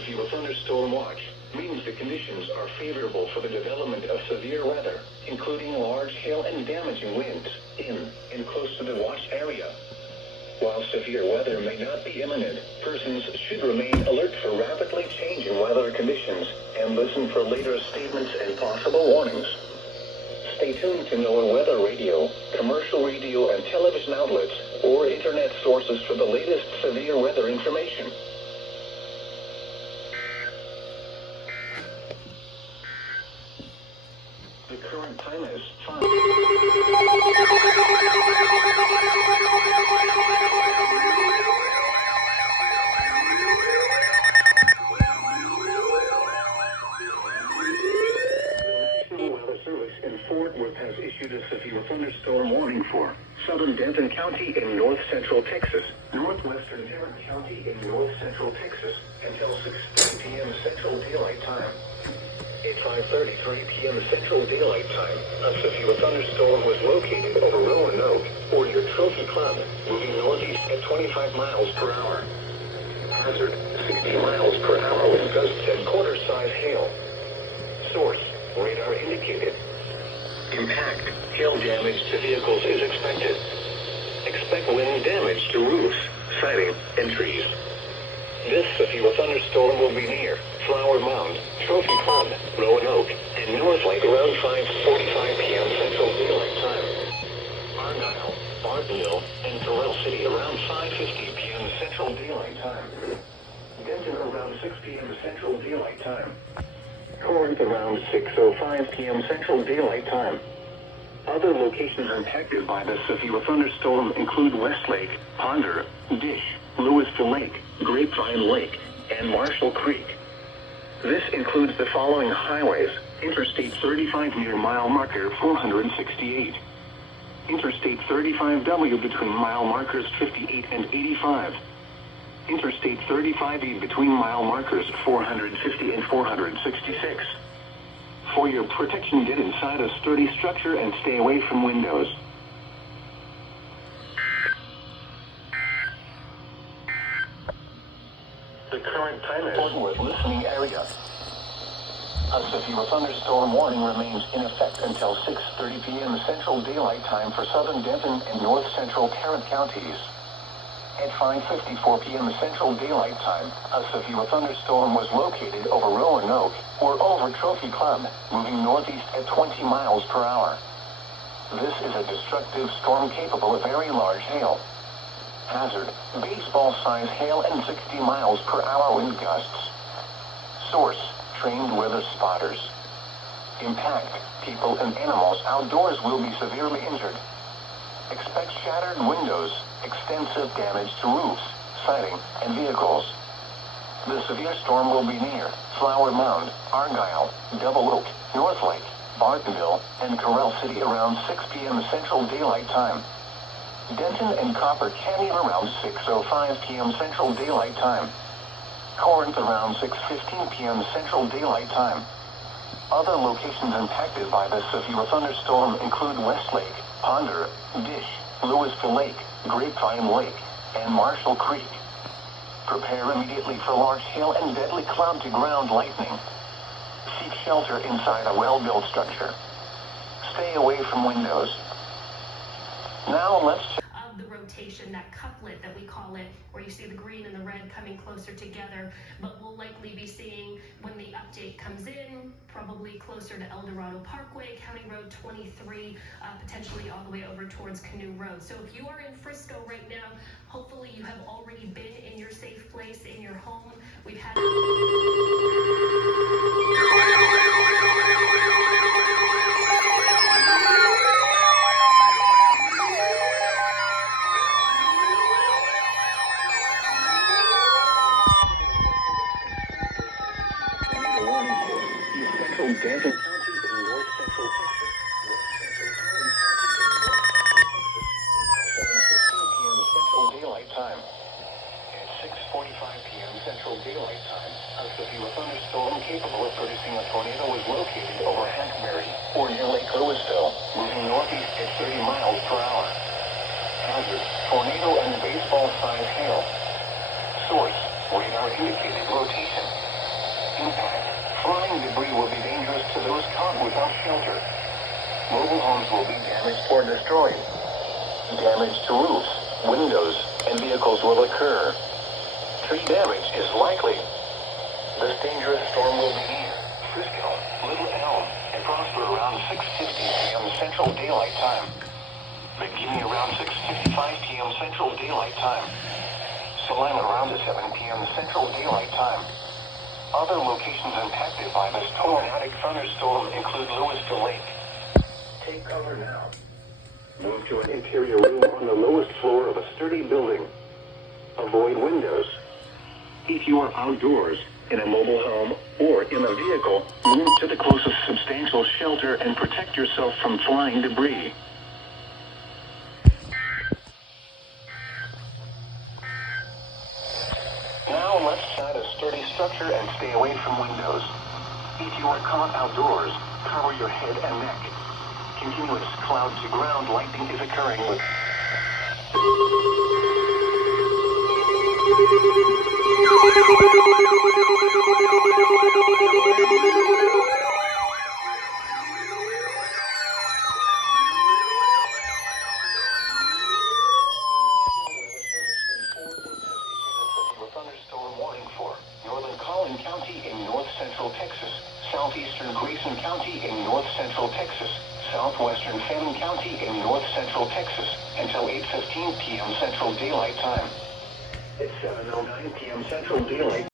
severe thunderstorm watch means the conditions are favorable for the development of severe weather, including large hail and damaging winds in and close to the watch area. While severe weather may not be imminent, persons should remain alert for rapidly changing weather conditions and listen for later statements and possible warnings. Stay tuned to NOAA weather radio, commercial radio and television outlets, or internet sources for the latest severe weather information. The current time is 5. Has issued a severe thunderstorm warning for southern Denton County in north central Texas, northwestern Tarrant County in north central Texas until 6:30 p.m. Central Daylight Time. At 5:33 p.m. Central Daylight Time, a severe thunderstorm was located over Roanoke or your Trophy Club, moving northeast at 25 miles per hour. Hazard: 60 miles per hour with gusts and quarter-size hail. Source: radar indicated. Impact: hail damage to vehicles is expected. Expect wind damage to roofs, siding, and trees. This severe thunderstorm will be near Flower Mound, Trophy Club, Roanoke, and North Lake around 5:45 p.m. Central Daylight Time. Argyle, Bartonville, and Terrell City around 5:50 p.m. Central Daylight Time. Denton around 6 p.m. Central Daylight Time. Corinth around 6:05 p.m. Central Daylight Time. Other locations impacted by the severe thunderstorm include Westlake, Ponder, Dish, Louisville Lake, Grapevine Lake, and Marshall Creek. This includes the following highways: Interstate 35 near mile marker 468. Interstate 35W between mile markers 58 and 85. Interstate 35E between mile markers 450 and 466. For your protection, get inside a sturdy structure and stay away from windows. The current time is Fort listening area. A severe thunderstorm warning remains in effect until 6:30 p.m. Central Daylight Time for southern Denton and north central Tarrant counties. At 5:54 p.m. Central Daylight Time, a severe thunderstorm was located over Roanoke or over Trophy Club, moving northeast at 20 miles per hour. This is a destructive storm capable of very large hail. Hazard: baseball-size hail and 60 miles per hour wind gusts. Source: trained weather spotters. Impact: people and animals outdoors will be severely injured. Expect shattered windows, extensive damage to roofs, siding, and vehicles. The severe storm will be near Flower Mound, Argyle, Double Oak, North Lake, Bartonville, and Terrell City around 6 p.m. Central Daylight Time. Denton and Copper Canyon around 6:05 p.m. Central Daylight Time. Corinth around 6:15 p.m. Central Daylight Time. Other locations impacted by the severe thunderstorm include Westlake, Ponder, Dish, Louisville Lake, Grapevine Lake, and Marshall Creek. Prepare immediately for large hail and deadly cloud-to-ground lightning. Seek shelter inside a well-built structure. Stay away from windows. Now let's check of the rotation, that couplet that we call it, where you see the green and the red coming closer together, but we'll likely be seeing when the update comes in, probably closer to El Dorado Parkway, County Road 23, potentially all the way over towards Canoe Road. So if you are in Frisco right now, hopefully you have already been in your safe place, in your home. We've had Denton County in north central Texas. Central Daylight Time. At 6:45 p.m. Central Daylight Time, a severe thunderstorm capable of producing a tornado was located over Hackberry or near Lake Louisville, moving northeast at 30 miles per hour. Hazard: tornado and baseball-sized hail. Source: radar indicated rotation. Impact. Flying debris will be dangerous to those caught without shelter. Mobile homes will be damaged or destroyed. Damage to roofs, windows, and vehicles will occur. Tree damage is likely. This dangerous storm will be near Frisco, Little Elm, and prosper around 6:50 p.m. Central Daylight Time. Beginning around 6:55 p.m. Central Daylight Time. Salem around 7 p.m. Central Daylight Time. Other locations impacted by this tornadic thunderstorm include Lewisville Lake. Take cover now. Move to an interior room on the lowest floor of a sturdy building. Avoid windows. If you are outdoors, in a mobile home, or in a vehicle, move to the closest substantial shelter and protect yourself from flying debris. Now let's find a sturdy structure and stay away from windows. If you are caught outdoors, cover your head and neck. Continuous cloud-to-ground lightning is occurring with... thunderstorm warning for northern Collin County in north central Texas, southeastern Grayson County in north central Texas, southwestern Fenton County in north central Texas until 8:15 p.m. Central Daylight Time. It's 7:09 p.m. Central Daylight.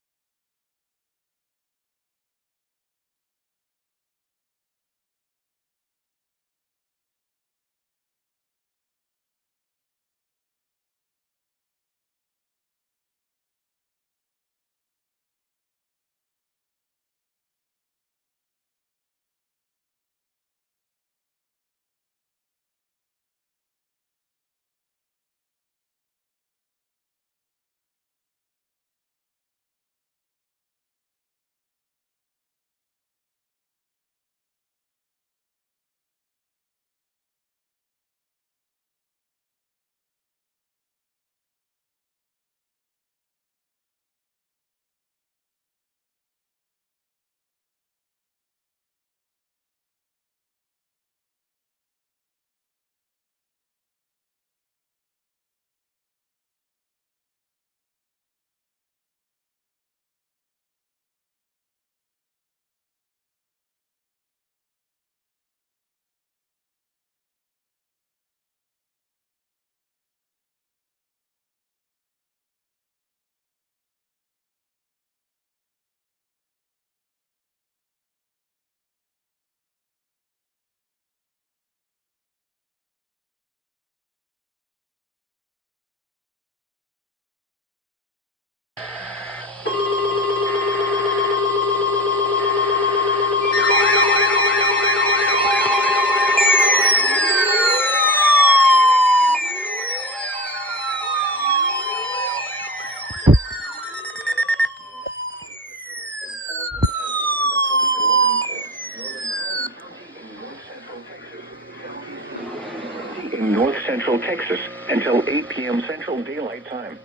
In north central Texas until 8 p.m. Central Daylight Time.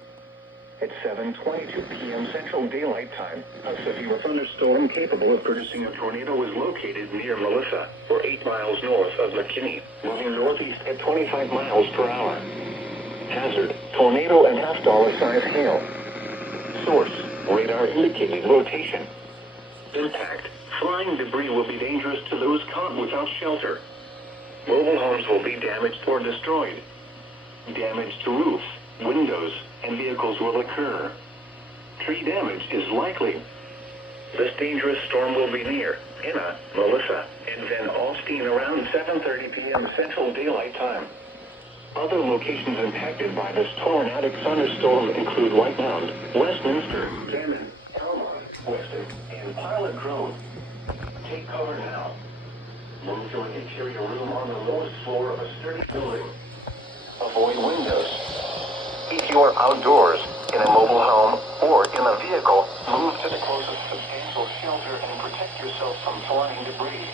At 7:22 p.m. Central Daylight Time, a severe thunderstorm capable of producing a tornado was located near Melissa, or 8 miles north of McKinney, moving northeast at 25 miles per hour. Hazard, tornado and $half size hail. Source, radar indicating rotation. Impact, flying debris will be dangerous to those caught without shelter. Mobile homes will be damaged or destroyed. Damage to roofs, windows, and vehicles will occur. Tree damage is likely. This dangerous storm will be near Enna, Melissa, and Van Alstyne around 7:30 p.m. Central Daylight Time. Other locations impacted by this tornadic thunderstorm include White Mound, Westminster, Hammond, Almont, Weston, and Pilot Grove. Take cover now. Move to an interior room on the lowest floor of a sturdy building. Avoid windows. If you are outdoors, in a mobile home, or in a vehicle, move to the closest substantial shelter and protect yourself from flying debris.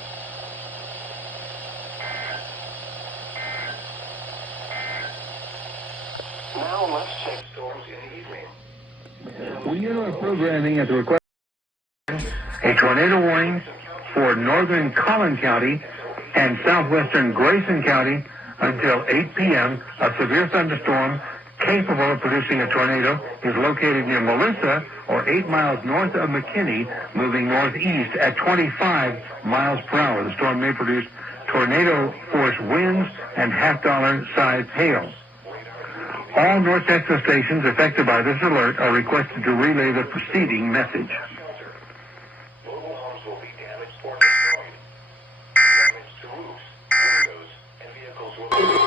Now let's check storms in the evening. We are programming at the request A tornado warning for northern Collin County and southwestern Grayson County until 8 p.m. A severe thunderstorm capable of producing a tornado is located near Melissa, or 8 miles north of McKinney, moving northeast at 25 miles per hour. The storm may produce tornado-force winds and half-dollar size hail. All North Texas stations affected by this alert are requested to relay the preceding message. Mobile homes will be damaged or destroyed. Damage to roofs, windows, and vehicles will be...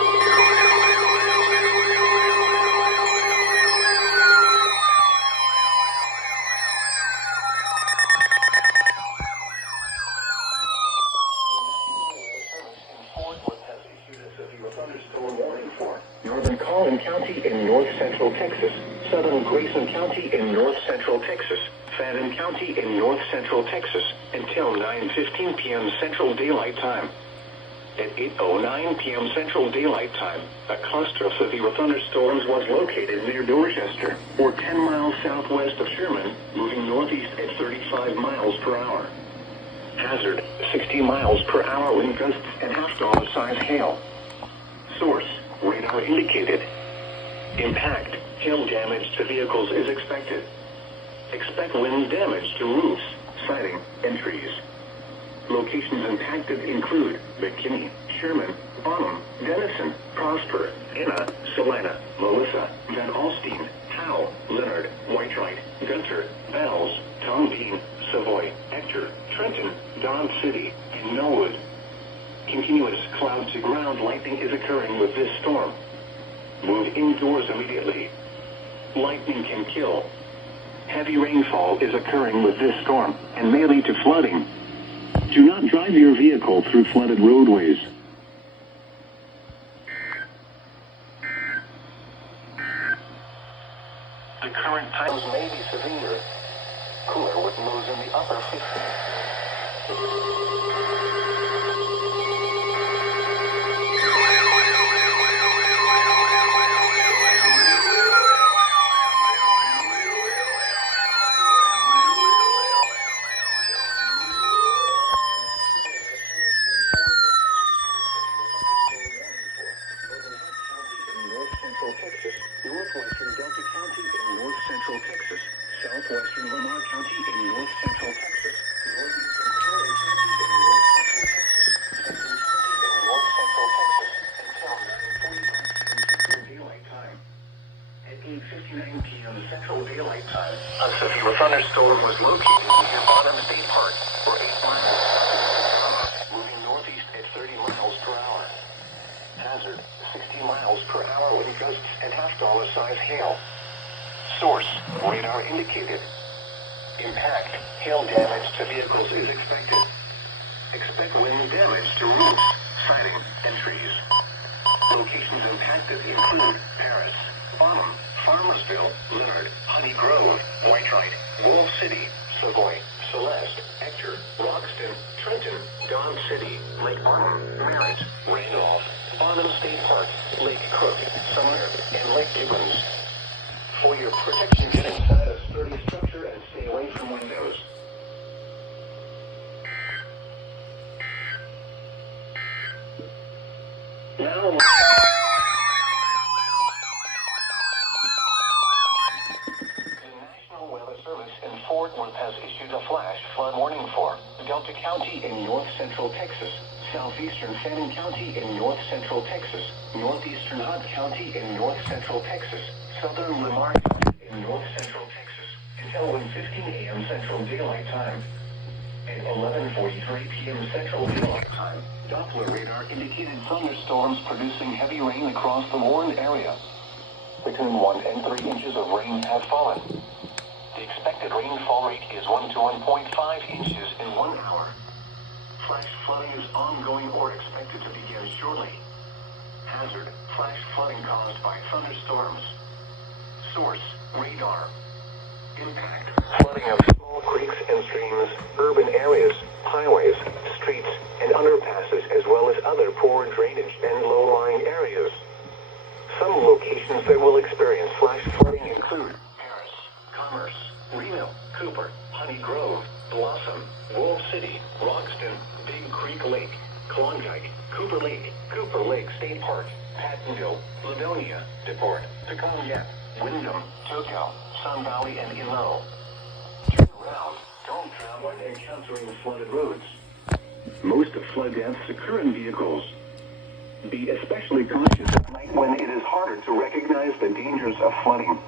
Thunderstorm warning for northern Collin County in north central Texas, southern Grayson County in north central Texas, Fadden County in north central Texas until 9:15 p.m. Central Daylight Time. At 8:09 p.m. Central Daylight Time, a cluster of severe thunderstorms was located near Dorchester, or 10 miles southwest of Sherman, moving northeast at 35 miles per hour. Hazard, 60 miles per hour wind gusts and half-dollar size hail. Source, radar indicated. Impact, hail damage to vehicles is expected. Expect wind damage to roofs, siding, and trees. Locations impacted include McKinney, Sherman, Bonham, Denison, Prosper, Anna, Salina, Melissa, Van Alstyne, Howe, Leonard, Whitewright, Gunter, Bells, Tompine, Savoy, Ector, Trenton, Dodge City, and Millwood. Continuous cloud-to-ground lightning is occurring with this storm. Move indoors immediately. Lightning can kill. Heavy rainfall is occurring with this storm and may lead to flooding. Do not drive your vehicle through flooded roadways. The current times may be severe. Cooler with lows in the upper 50s. Northwestern Delta County in north central Texas, southwestern Lamar County in north central Texas, northeastern Collin County in north central Texas, southern County in north central Texas, until 9:45 p.m. Central Daylight Time. At 8:59 p.m. Central Daylight Time, a severe thunderstorm was located near Bonham State Park, or 8 miles south, moving northeast at 30 miles per hour. Hazard, 60 miles per hour wind gusts and half-dollar size hail. Source, radar indicated. Impact, hail damage to vehicles is expected. Expect wind damage to roofs, siding, and trees. Locations impacted include Paris, Bonham, Farmersville, Leonard, Honey Grove, Whitewright, Wolf City, Savoy, Celeste, Ector, Roxton, Trenton, Dodge City, Lake Bonham, Merritt, Randolph, Bonham State Park, Lake Crook, Sumner, and Lake Gibbons. For your protection, get inside a sturdy structure and stay away from windows. Now, the National Weather Service in Fort Worth has issued a flash flood warning for Delta County in north central Texas, southeastern Fannin County in north central Texas, northeastern Hunt County in north central Texas, southern Lamar County in north central Texas, until 1:15 a.m. Central Daylight Time. At 11:43 p.m. Central Daylight Time, Doppler radar indicated thunderstorms producing heavy rain across the warned area. Between 1 and 3 inches of rain have fallen. The expected rainfall rate is 1 to 1.5 inches in 1 hour. Flash flooding is ongoing or expected to begin shortly. Hazard, flash flooding caused by thunderstorms. Source, radar. Impact, flooding of small creeks and streams, urban areas, highways, streets, and underpasses, as well as other poor drainage and low-lying areas. Some locations that will experience flash flooding include Paris, Commerce, Reno, Cooper, Honey Grove, Blossom, Rancho, Sun Valley, and Ilo. Turn around. Don't drown when encountering flooded roads. Most flood deaths occur in vehicles. Be especially cautious at night when it is harder to recognize the dangers of flooding.